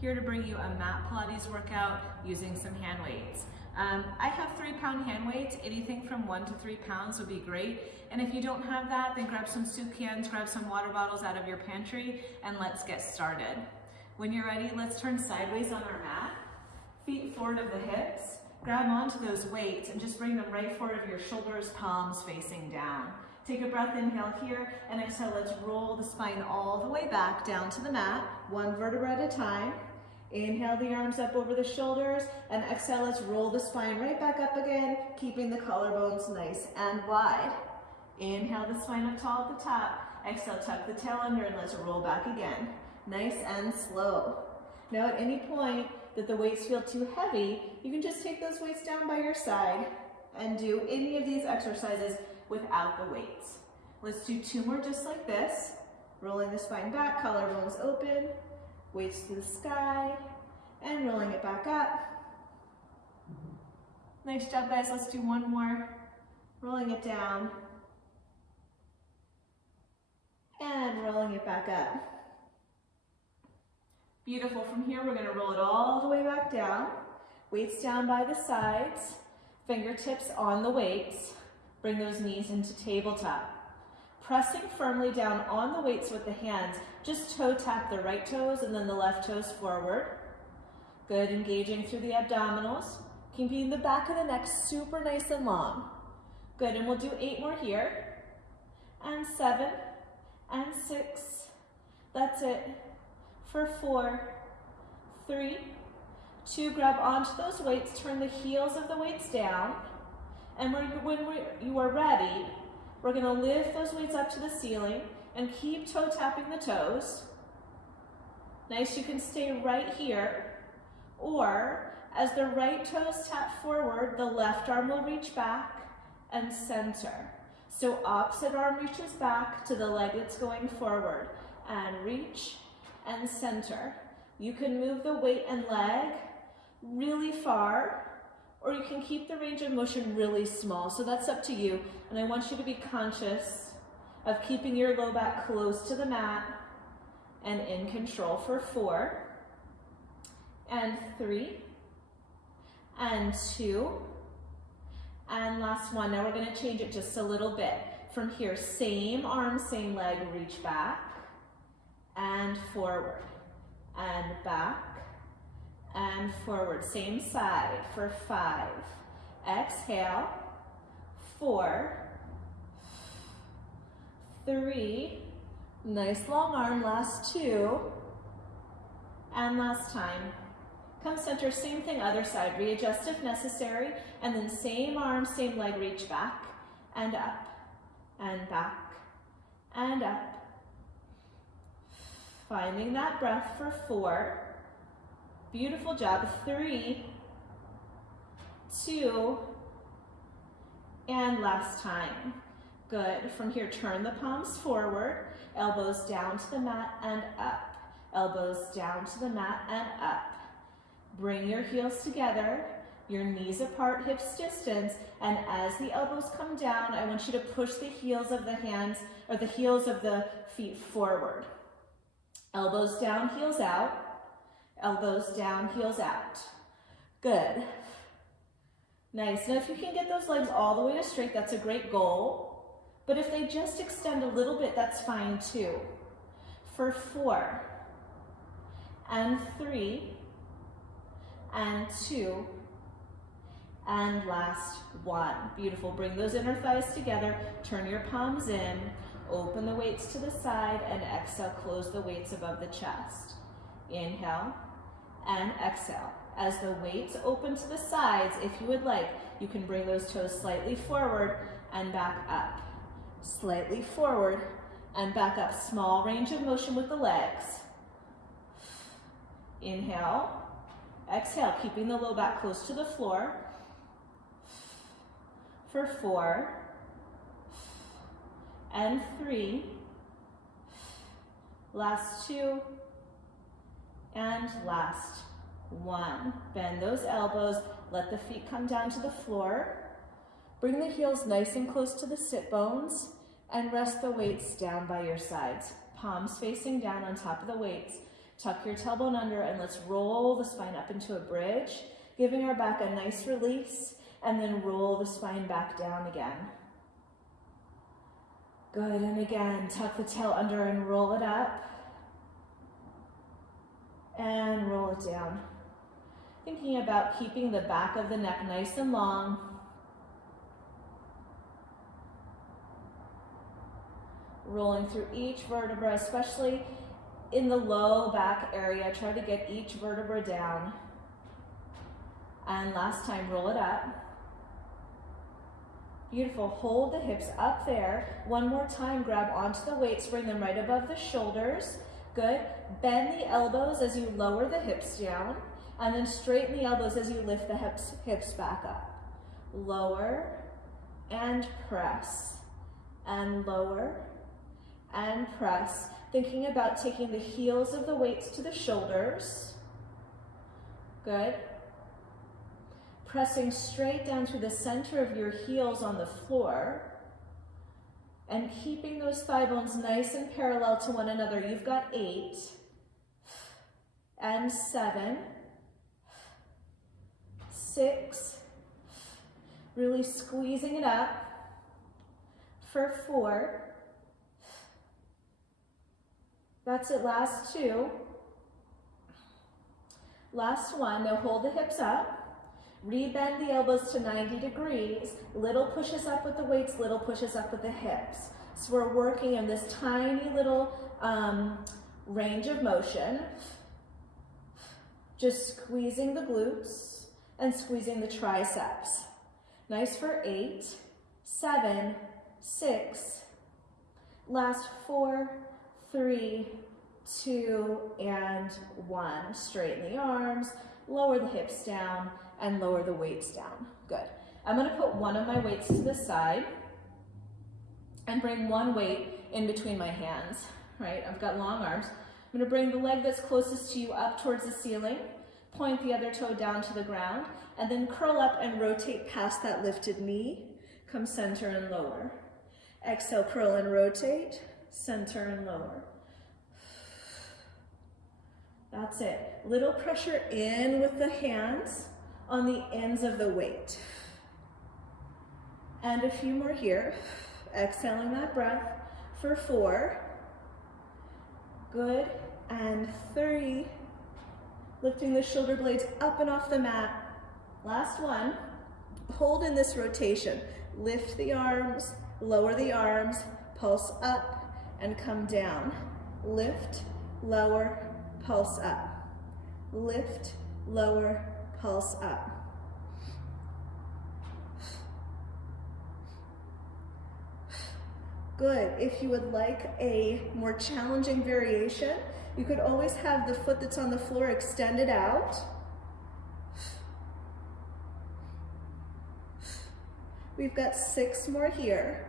here to bring you a mat Pilates workout using some hand weights. I have 3-pound hand weights. Anything from 1 to 3 pounds would be great. And if you don't have that, then grab some soup cans, grab some water bottles out of your pantry, and let's get started. When you're ready, let's turn sideways on our mat. Feet forward of the hips. Grab onto those weights and just bring them right forward of your shoulders, palms facing down. Take a breath, inhale here, and exhale, let's roll the spine all the way back down to the mat, one vertebra at a time. Inhale the arms up over the shoulders, and exhale, let's roll the spine right back up again, keeping the collarbones nice and wide. Inhale the spine up tall at the top. Exhale, tuck the tail under, and let's roll back again. Nice and slow. Now at any point that the weights feel too heavy, you can just take those weights down by your side and do any of these exercises without the weights. Let's do 2 more just like this. Rolling the spine back, collarbones open, weights to the sky, and rolling it back up. Nice job, guys. Let's do 1 more. Rolling it down, and rolling it back up. Beautiful. From here, we're going to roll it all the way back down. Weights down by the sides, fingertips on the weights. Bring those knees into tabletop. Pressing firmly down on the weights with the hands, just toe tap the right toes and then the left toes forward. Good, engaging through the abdominals, keeping the back of the neck super nice and long. Good, and we'll do 8 more here, and 7, and 6, that's it, for 4, 3, 2, grab onto those weights, turn the heels of the weights down, and when you are ready, we're going to lift those weights up to the ceiling and keep toe tapping the toes. Nice, you can stay right here, or as the right toes tap forward, the left arm will reach back and center. So opposite arm reaches back to the leg that's going forward, and reach and center. You can move the weight and leg really far, or you can keep the range of motion really small. So that's up to you. And I want you to be conscious of keeping your low back close to the mat and in control for 4, and 3, and 2, and last one. Now we're going to change it just a little bit. From here, same arm, same leg, reach back and forward and back and forward. Same side for 5. Exhale. 4, 3, nice long arm, last 2, and last time. Come center, same thing, other side. Readjust if necessary, and then same arm, same leg, reach back and up and back and up. Finding that breath for 4. Beautiful job. 3, 2, and last time. Good. From here, turn the palms forward, elbows down to the mat and up. Elbows down to the mat and up. Bring your heels together, your knees apart, hips distance, and as the elbows come down, I want you to push the heels of the hands, or the heels of the feet forward. Elbows down, heels out. Elbows down, heels out. Good. Nice. Now if you can get those legs all the way to straight, that's a great goal. But if they just extend a little bit, that's fine too. For 4, and 3, and 2, and last 1. Beautiful. Bring those inner thighs together. Turn your palms in. Open the weights to the side, and exhale. Close the weights above the chest. Inhale and exhale. As the weights open to the sides, if you would like, you can bring those toes slightly forward and back up. Slightly forward and back up. Small range of motion with the legs. Inhale. Exhale, keeping the low back close to the floor. For 4, and 3, last 2, and last 1. Bend those elbows, let the feet come down to the floor. Bring the heels nice and close to the sit bones, and rest the weights down by your sides. Palms facing down on top of the weights. Tuck your tailbone under and let's roll the spine up into a bridge, giving our back a nice release, and then roll the spine back down again. Good, and again, tuck the tail under and roll it up, and roll it down. Thinking about keeping the back of the neck nice and long. Rolling through each vertebra, especially in the low back area. Try to get each vertebra down. And last time, roll it up. Beautiful, hold the hips up there. One more time, grab onto the weights, bring them right above the shoulders. Good, bend the elbows as you lower the hips down, and then straighten the elbows as you lift the hips back up. Lower, and press, and lower, and press. Thinking about taking the heels of the weights to the shoulders. Good. Pressing straight down through the center of your heels on the floor and keeping those thigh bones nice and parallel to one another. You've got 8 and 7, 6, really squeezing it up for 4. That's it, last 2. Last 1, now hold the hips up. Rebend the elbows to 90 degrees. Little pushes up with the weights, little pushes up with the hips. So we're working in this tiny little range of motion. Just squeezing the glutes and squeezing the triceps. Nice for 8, 7, 6. Last 4, 3, 2, and 1. Straighten the arms, lower the hips down, and lower the weights down. Good. I'm going to put one of my weights to the side and bring one weight in between my hands, right? I've got long arms. I'm going to bring the leg that's closest to you up towards the ceiling, point the other toe down to the ground, and then curl up and rotate past that lifted knee. Come center and lower. Exhale, curl and rotate, center and lower. That's it. Little pressure in with the hands on the ends of the weight. And a few more here. Exhaling that breath for 4. Good. And 3. Lifting the shoulder blades up and off the mat. Last 1. Hold in this rotation. Lift the arms, lower the arms, pulse up and come down. Lift, lower, pulse up. Lift, lower, pulse up. Good. If you would like a more challenging variation, you could always have the foot that's on the floor extended out. We've got 6 more here.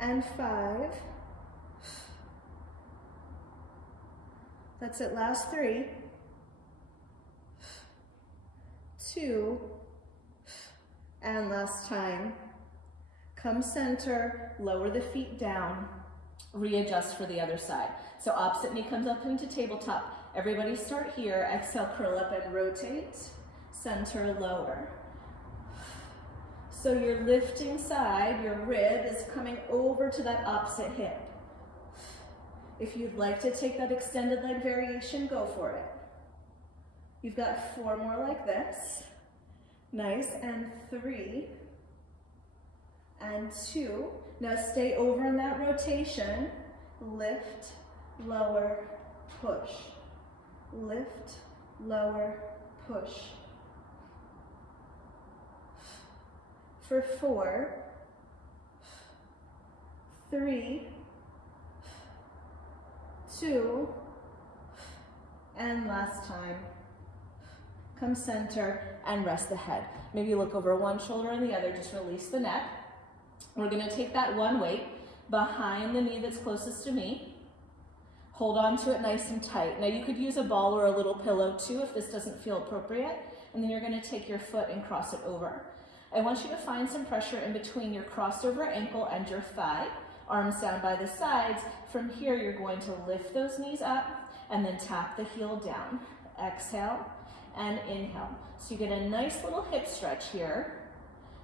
And 5. That's it, last 3. 2. And last time. Come center, lower the feet down, readjust for the other side. So opposite knee comes up into tabletop. Everybody start here. Exhale, curl up and rotate. Center, lower. So your lifting side, your rib, is coming over to that opposite hip. If you'd like to take that extended leg variation, go for it. You've got 4 more like this. Nice, and 3. And 2. Now stay over in that rotation. Lift, lower, push. Lift, lower, push. For 4, 3, 2, and last time. Come center and rest the head. Maybe look over one shoulder and the other, just release the neck. We're going to take that one weight behind the knee that's closest to me. Hold on to it nice and tight. Now you could use a ball or a little pillow too if this doesn't feel appropriate. And then you're going to take your foot and cross it over. I want you to find some pressure in between your crossed over ankle and your thigh. Arms down by the sides. From here, you're going to lift those knees up and then tap the heel down. Exhale and inhale. So you get a nice little hip stretch here,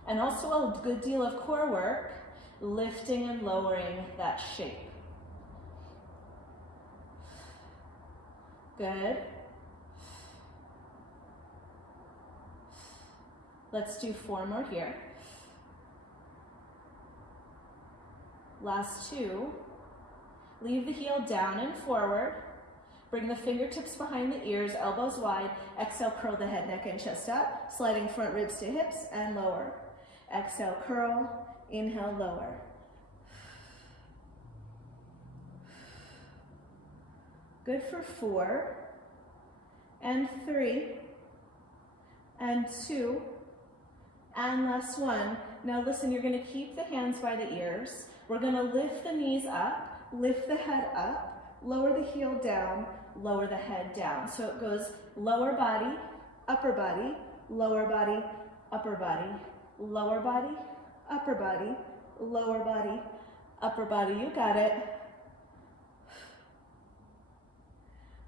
and also a good deal of core work, lifting and lowering that shape. Good. Let's do 4 more here. Last 2. Leave the heel down and forward. Bring the fingertips behind the ears, elbows wide. Exhale, curl the head, neck, and chest up. Sliding front ribs to hips and lower. Exhale, curl. Inhale, lower. Good for 4. And 3. And 2. And last 1. Now listen, you're going to keep the hands by the ears. We're going to lift the knees up, lift the head up, lower the heel down, lower the head down. So it goes lower body, upper body, lower body, upper body, lower body, upper body, lower body, upper body. You got it.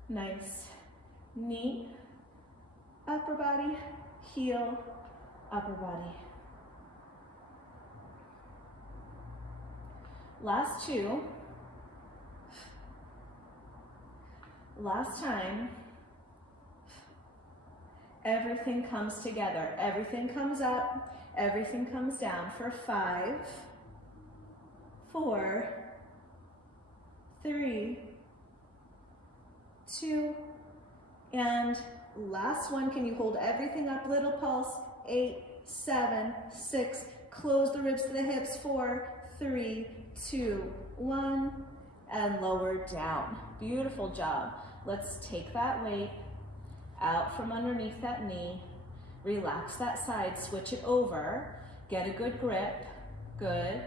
Nice. Knee, upper body, heel, upper body. Last 2. Last time. Everything comes together. Everything comes up. Everything comes down for 5, 4, 3, 2, and last 1. Can you hold everything up? Little pulse. 8, 7, 6. Close the ribs to the hips. 4, 3, 2, 1, and lower down. Beautiful job. Let's take that weight out from underneath that knee. Relax that side, switch it over. Get a good grip. Good.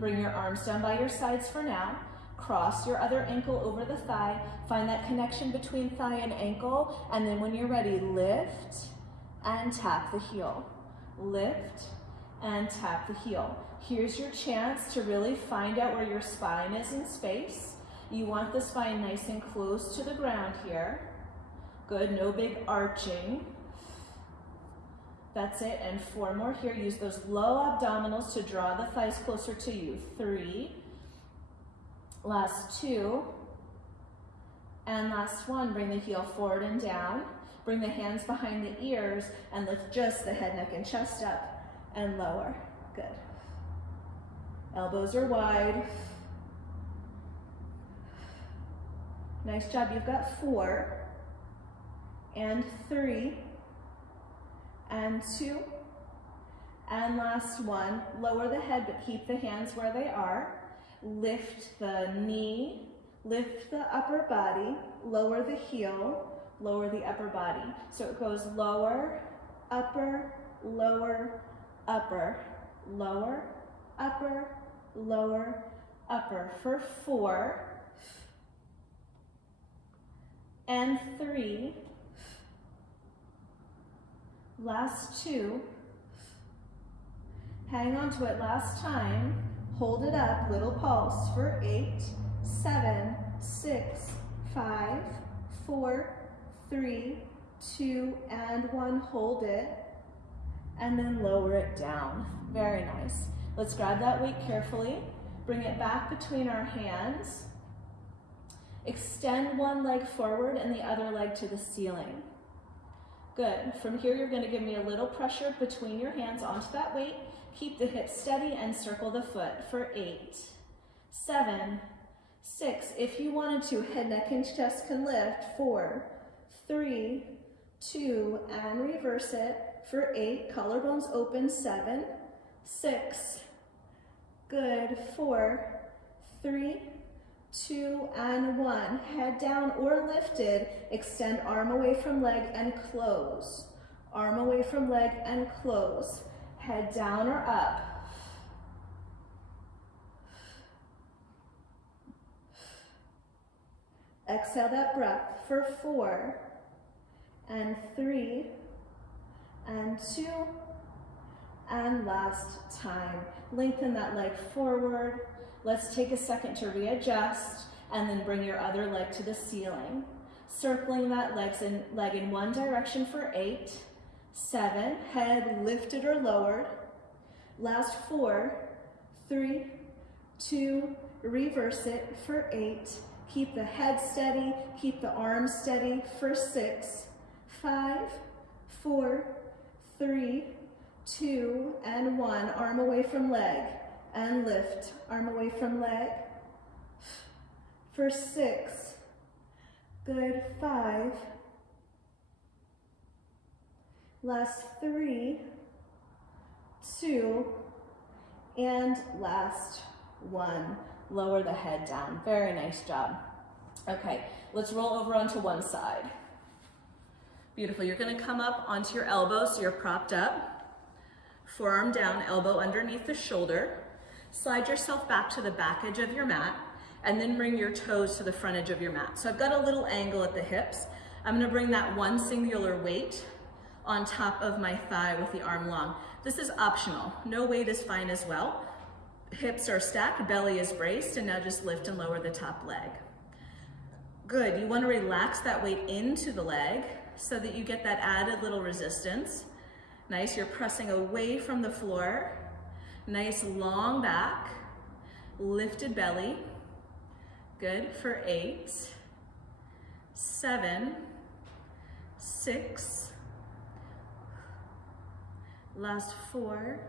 Bring your arms down by your sides for now. Cross your other ankle over the thigh. Find that connection between thigh and ankle, and then when you're ready, lift and tap the heel. Lift and tap the heel. Here's your chance to really find out where your spine is in space. You want the spine nice and close to the ground here. Good, no big arching. That's it, and 4 more here. Use those low abdominals to draw the thighs closer to you. 3, last 2, and last 1. Bring the heel forward and down. Bring the hands behind the ears and lift just the head, neck, and chest up and lower. Good. Elbows are wide. Nice job. You've got 4 and 3 and 2 and last 1. Lower the head, but keep the hands where they are. Lift the knee, lift the upper body, lower the heel, lower the upper body. So it goes lower, upper, lower, upper, lower, upper, lower, upper for 4 and 3, last 2, hang on to it last time, hold it up, little pulse for 8, 7, 6, 5, 4, 3, 2, and 1, hold it, and then lower it down. Very nice. Let's grab that weight carefully, bring it back between our hands, extend one leg forward and the other leg to the ceiling. Good. From here, you're going to give me a little pressure between your hands onto that weight. Keep the hips steady and circle the foot for 8, 7, 6. If you wanted to, head, neck, and chest can lift. 4, 3, 2, and reverse it for 8. Collarbones open. 7, 6. Good. 4, 3, 2, and 1. Head down or lifted. Extend arm away from leg and close. Arm away from leg and close. Head down or up. Exhale that breath for 4 and 3 and 2 and last time. Lengthen that leg forward. Let's take a second to readjust. and then bring your other leg to the ceiling. Circling that leg in one direction for 8, 7, head lifted or lowered. Last 4, 3, 2, reverse it for 8. Keep the head steady, keep the arms steady for 6, 5, 4, 3, 2, and 1. Arm away from leg and lift. Arm away from leg for 6. Good, 5. Last 3, 2, and last 1. Lower the head down. Very nice job. Okay, let's roll over onto one side. Beautiful. You're going to come up onto your elbows so you're propped up. Forearm down, elbow underneath the shoulder. Slide yourself back to the back edge of your mat, and then bring your toes to the front edge of your mat. So I've got a little angle at the hips. I'm going to bring that one singular weight on top of my thigh with the arm long. This is optional. No weight is fine as well. Hips are stacked, belly is braced, and now just lift and lower the top leg. Good. You want to relax that weight into the leg so that you get that added little resistance. Nice. You're pressing away from the floor. Nice long back, lifted belly. Good. For 8, 7, 6, last 4,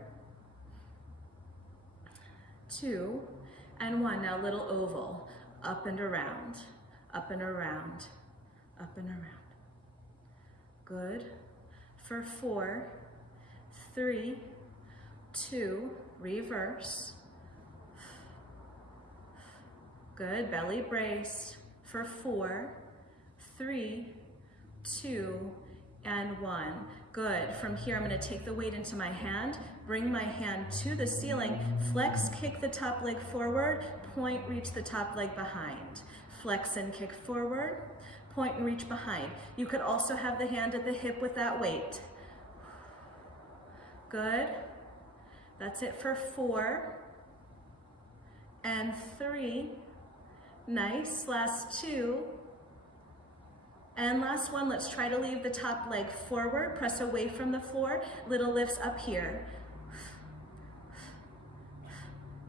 2, and 1. Now little oval, up and around, up and around, up and around. Good. For 4, 3, 2, reverse. Good. Belly braced. For 4, 3, 2, and 1. Good. From here, I'm going to take the weight into my hand, bring my hand to the ceiling, flex, kick the top leg forward, point, reach the top leg behind. Flex and kick forward, point and reach behind. You could also have the hand at the hip with that weight. Good. That's it for 4 and 3. Nice. Last 2. And last 1, let's try to leave the top leg forward, press away from the floor, little lifts up here.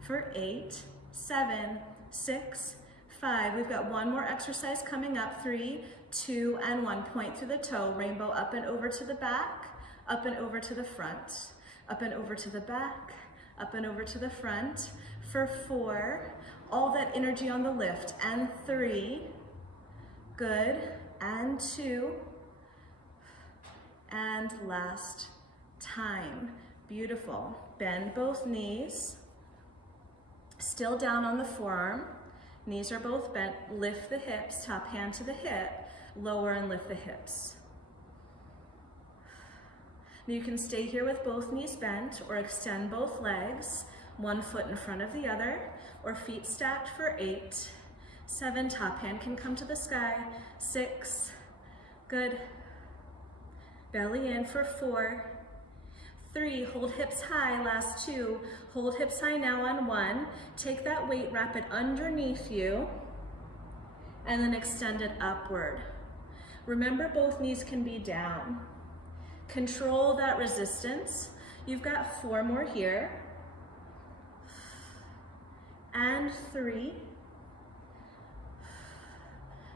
For 8, 7, 6, 5. We've got one more exercise coming up. 3, 2, and 1. Point through the toe, rainbow up and over to the back, up and over to the front, up and over to the back, up and over to the front. For 4, all that energy on the lift, and 3, good. And 2, and last time. Beautiful. Bend both knees, still down on the forearm. Knees are both bent. Lift the hips, top hand to the hip, lower and lift the hips. You can stay here with both knees bent or extend both legs, one foot in front of the other, or feet stacked for 8, 7, top hand can come to the sky, 6, good, belly in for 4, 3, hold hips high, last 2, hold hips high now on 1, take that weight, wrap it underneath you, and then extend it upward. Remember, both knees can be down. Control that resistance. You've got 4 more here, and 3,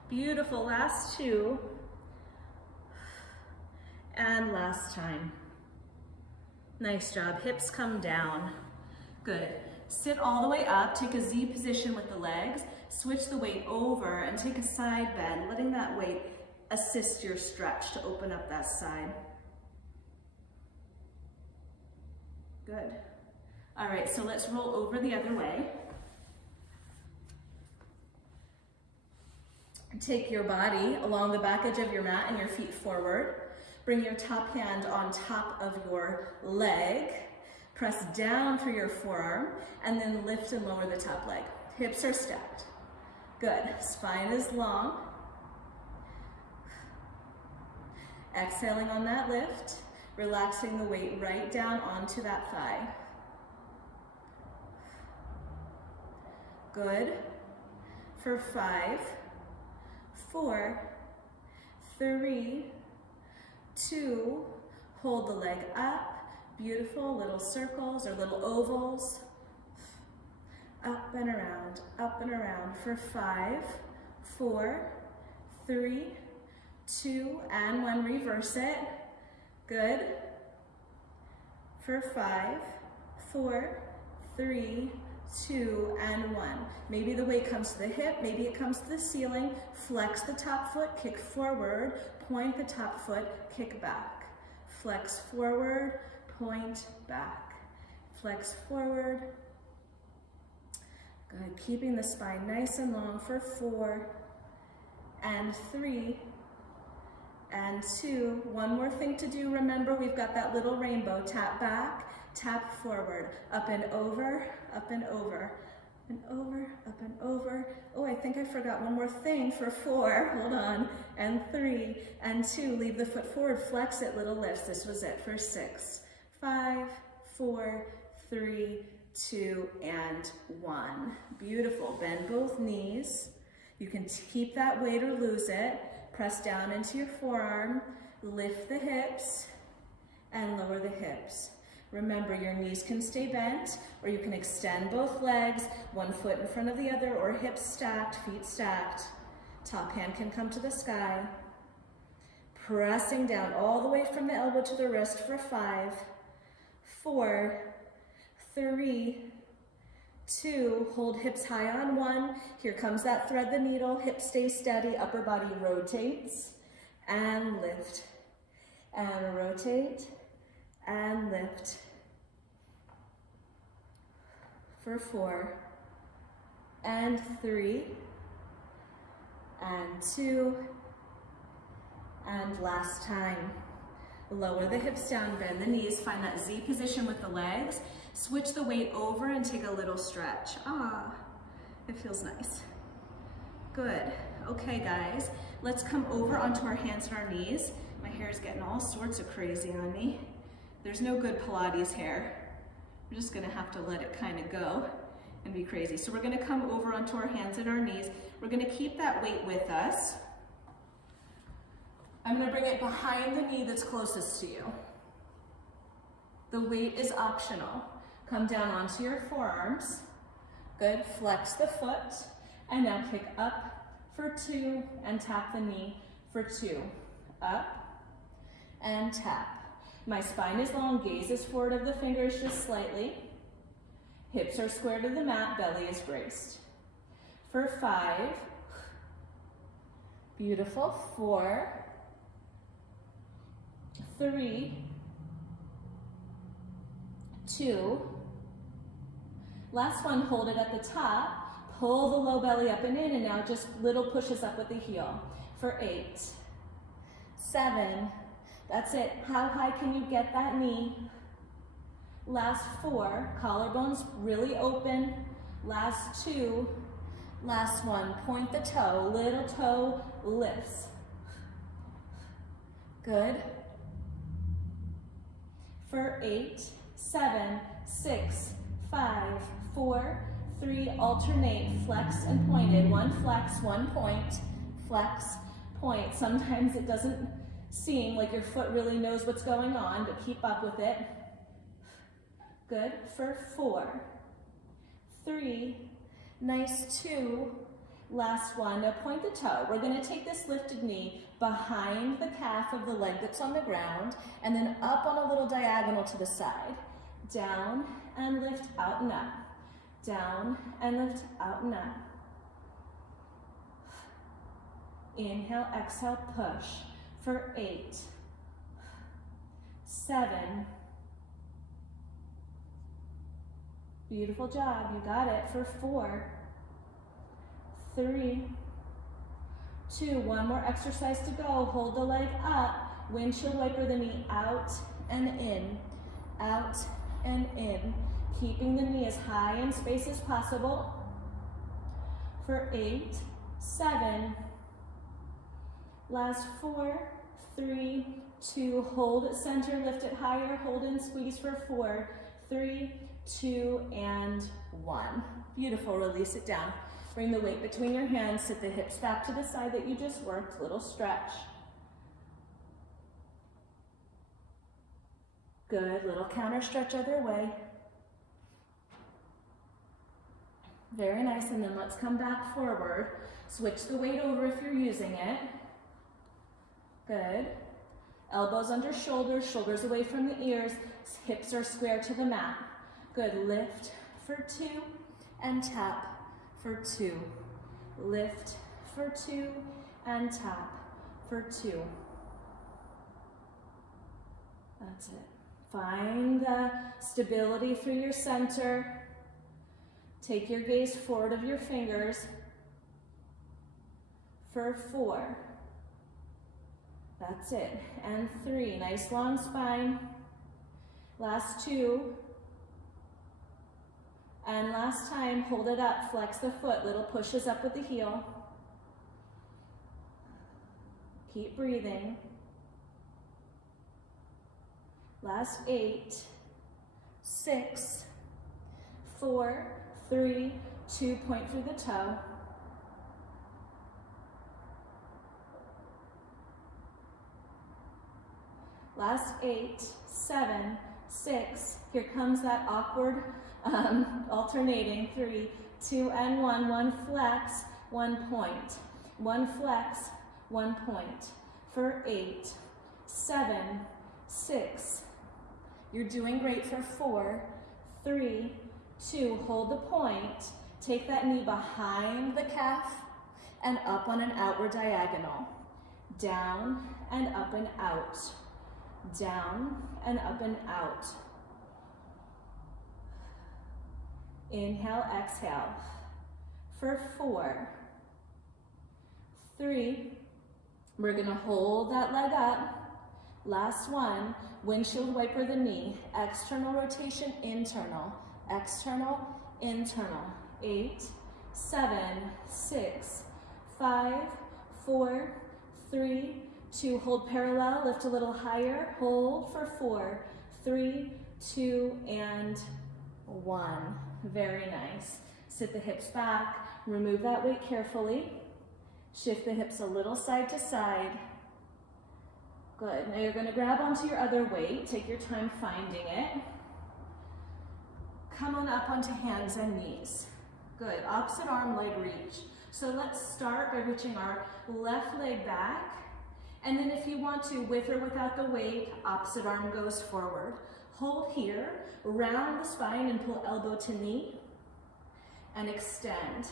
beautiful, last 2, and last time. Nice job, hips come down. Good. Sit all the way up, take a Z position with the legs, switch the weight over and take a side bend, letting that weight assist your stretch to open up that side. Good. All right, so let's roll over the other way. Take your body along the back edge of your mat and your feet forward. Bring your top hand on top of your leg. Press down through your forearm and then lift and lower the top leg. Hips are stacked. Good. Spine is long. Exhaling on that lift, relaxing the weight right down onto that thigh. for 5, 4, 3, 2, hold the leg up. Beautiful little circles or little ovals. Up and around for 5, 4, 3, 2, and 1. Reverse it. Good. For 5, 4, 3, 2, and 1. Maybe the weight comes to the hip, maybe it comes to the ceiling. Flex the top foot, kick forward, point the top foot, kick back. Flex forward, point back. Flex forward. Good, keeping the spine nice and long for 4, and 3, and 2. One more thing to do, remember we've got that little rainbow. Tap back, tap forward, up and over, up and over, and over, up and over. Oh, I think I forgot one more thing for 4, hold on, and 3, and 2. Leave the foot forward, flex it, little lifts. This was it for 6, 5, 4, 3, 2, and 1. Beautiful, bend both knees. You can keep that weight or lose it. Press down into your forearm, lift the hips, and lower the hips. Remember, your knees can stay bent, or you can extend both legs, one foot in front of the other, or hips stacked, feet stacked. Top hand can come to the sky. Pressing down all the way from the elbow to the wrist for 5, 4, 3, 2, hold hips high on 1. Here comes that thread the needle, hips stay steady, upper body rotates, and lift, and rotate, and lift. For 4, and 3, and 2, and last time. Lower the hips down, bend the knees, find that Z position with the legs. Switch the weight over and take a little stretch. Ah, it feels nice. Good. Okay, guys, let's come over onto our hands and our knees. My hair is getting all sorts of crazy on me. There's no good Pilates hair. We're just gonna have to let it kind of go and be crazy. So we're gonna come over onto our hands and our knees. We're gonna keep that weight with us. I'm gonna bring it behind the knee that's closest to you. The weight is optional. Come down onto your forearms. Good, flex the foot. And now kick up for 2 and tap the knee for 2. Up and tap. My spine is long, gaze is forward of the fingers just slightly. Hips are square to the mat, belly is braced. For 5, beautiful, 4, 3, 2, last one, hold it at the top, pull the low belly up and in, and now just little pushes up with the heel. For 8, 7, that's it. How high can you get that knee? Last 4, collarbones really open. Last 2, last 1, point the toe, little toe lifts. Good. For 8, 7, 6, 5, 4, 3, alternate, flex and pointed. 1 flex, 1 point, flex, point. Sometimes it doesn't seem like your foot really knows what's going on, but keep up with it. Good. For 4, 3, nice, 2, last 1. Now point the toe. We're going to take this lifted knee behind the calf of the leg that's on the ground, and then up on a little diagonal to the side. Down and lift, out and up. Down and lift, out and up. Inhale, exhale, push. For 8, 7, beautiful job, you got it. For 4, 3, 2, one more exercise to go. Hold the leg up, windshield wiper the knee out and in, out and in, keeping the knee as high in space as possible. For 8, 7, last 4, 3, 2, hold it center, lift it higher, hold and squeeze for 4, 3, 2, and 1. Beautiful, release it down. Bring the weight between your hands, sit the hips back to the side that you just worked, little stretch. Good, little counter stretch other way. Very nice, and then let's come back forward. Switch the weight over if you're using it. Good. Elbows under shoulders, shoulders away from the ears, hips are square to the mat. Good, lift for 2 and tap for 2. Lift for 2 and tap for 2. That's it. Find the stability through your center. Take your gaze forward of your fingers for 4. That's it. And 3. Nice long spine. Last 2. And last time, hold it up, flex the foot, little pushes up with the heel. Keep breathing. Last 8, 6, 4, 3, 2, point through the toe. Last 8, 7, 6, here comes that awkward alternating 3, 2, and 1. 1 flex, 1 point. 1 flex, 1 point. For 8, 7, 6. You're doing great for 4, 3, 2. Hold the point. Take that knee behind the calf and up on an outward diagonal. Down and up and out. Down and up and out. Inhale, exhale. For 4, 3, we're gonna hold that leg up. Last one, windshield wiper the knee. External rotation, internal. External, internal. 8, 7, 6, 5, 4, 3, 2. Hold parallel, lift a little higher. Hold for 4, 3, 2, and 1. Very nice. Sit the hips back, remove that weight carefully. Shift the hips a little side to side. Good. Now you're going to grab onto your other weight. Take your time finding it. Come on up onto hands and knees. Good. Opposite arm, leg reach. So let's start by reaching our left leg back. And then if you want to, with or without the weight, opposite arm goes forward. Hold here, round the spine and pull elbow to knee. And extend.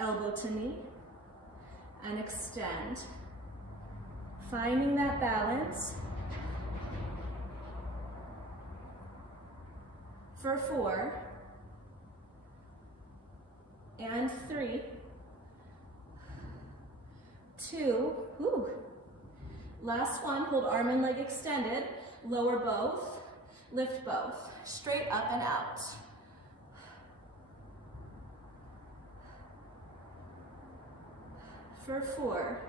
Elbow to knee. And extend. Finding that balance. For 4. And 3. 2. Ooh. Last one, hold arm and leg extended. Lower both. Lift both. Straight up and out. For 4.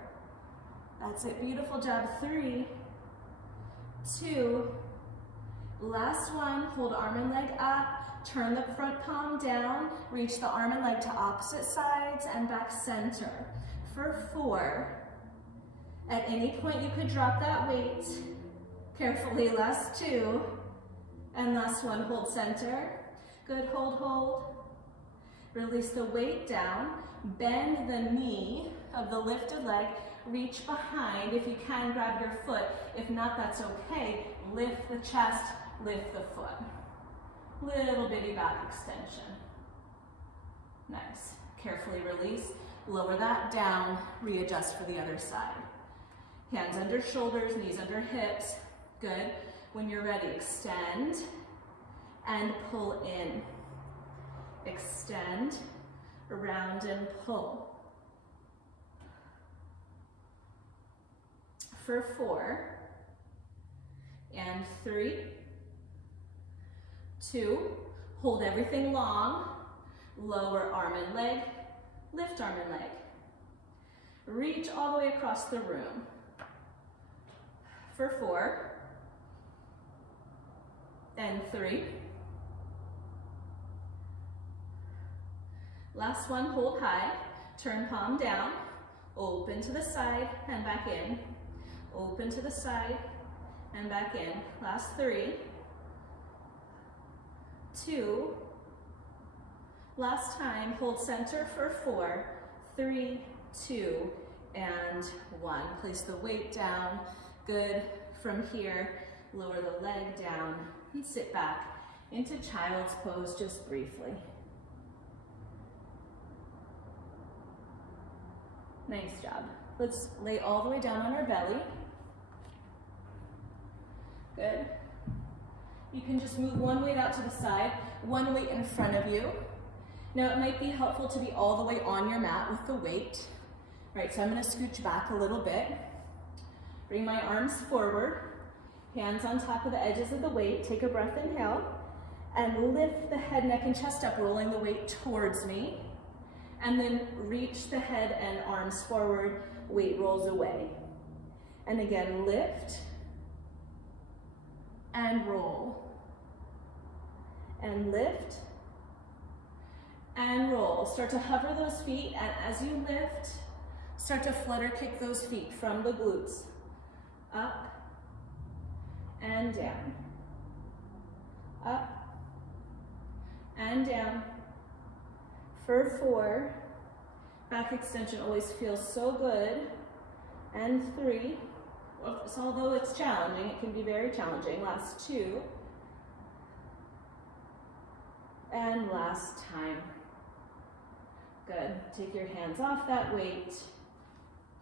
That's it. Beautiful job. 3, 2. Last one, hold arm and leg up. Turn the front palm down. Reach the arm and leg to opposite sides and back center. For 4. At any point you could drop that weight. Carefully, last 2. And last one, hold center. Good, hold, hold. Release the weight down. Bend the knee of the lifted leg. Reach behind. If you can, grab your foot. If not, that's okay. Lift the chest, lift the foot. Little bitty back extension. Nice. Carefully release. Lower that down. Readjust for the other side. Hands under shoulders, knees under hips. Good. When you're ready, extend and pull in. Extend, around and pull. For 4, and 3, 2, hold everything long, lower arm and leg, lift arm and leg. Reach all the way across the room. For 4, and 3. Last one, hold high. Turn palm down. Open to the side and back in. Open to the side and back in. Last 3, 2, last time, hold center for 4, 3, 2, and 1. Place the weight down. Good. From here, lower the leg down and sit back into child's pose just briefly. Nice job. Let's lay all the way down on our belly. Good. You can just move one weight out to the side, one weight in front of you. Now it might be helpful to be all the way on your mat with the weight. All right, so I'm gonna scooch back a little bit. Bring my arms forward, hands on top of the edges of the weight. Take a breath, inhale, and lift the head, neck, and chest up, rolling the weight towards me. And then reach the head and arms forward, weight rolls away. And again, lift and roll. And lift and roll. Start to hover those feet, and as you lift, start to flutter kick those feet from the glutes. Up and down. Up and down. For 4, back extension always feels so good. And 3, although it's challenging, it can be very challenging. Last 2. And last time. Good. Take your hands off that weight.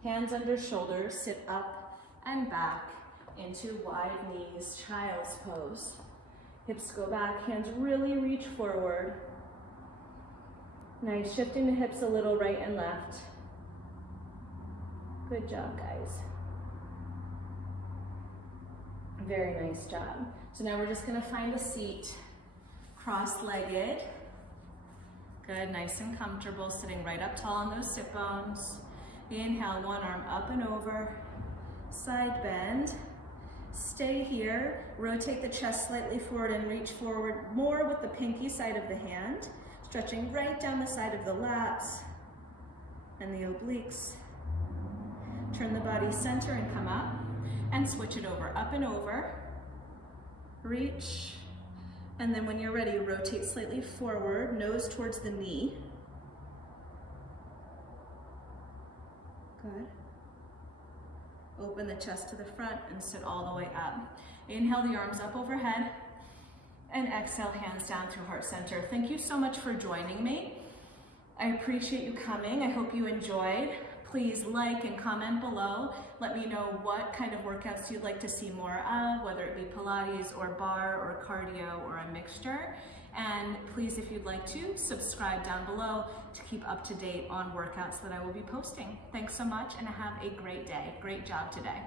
Hands under shoulders, sit up and back into wide knees, child's pose. Hips go back, hands really reach forward. Nice, shifting the hips a little right and left. Good job, guys. Very nice job. So now we're just gonna find a seat, cross-legged. Good, nice and comfortable, sitting right up tall on those sit bones. Inhale, one arm up and over, side bend. Stay here, rotate the chest slightly forward and reach forward more with the pinky side of the hand. Stretching right down the side of the lats and the obliques. Turn the body center and come up and switch it over, up and over. Reach, and then when you're ready, rotate slightly forward, nose towards the knee. Good. Open the chest to the front and sit all the way up. Inhale the arms up overhead. And exhale, hands down through heart center. Thank you so much for joining me. I appreciate you coming. I hope you enjoyed. Please like and comment below. Let me know what kind of workouts you'd like to see more of, whether it be Pilates or bar or cardio or a mixture. And please, if you'd like to, subscribe down below to keep up to date on workouts that I will be posting. Thanks so much and have a great day. Great job today.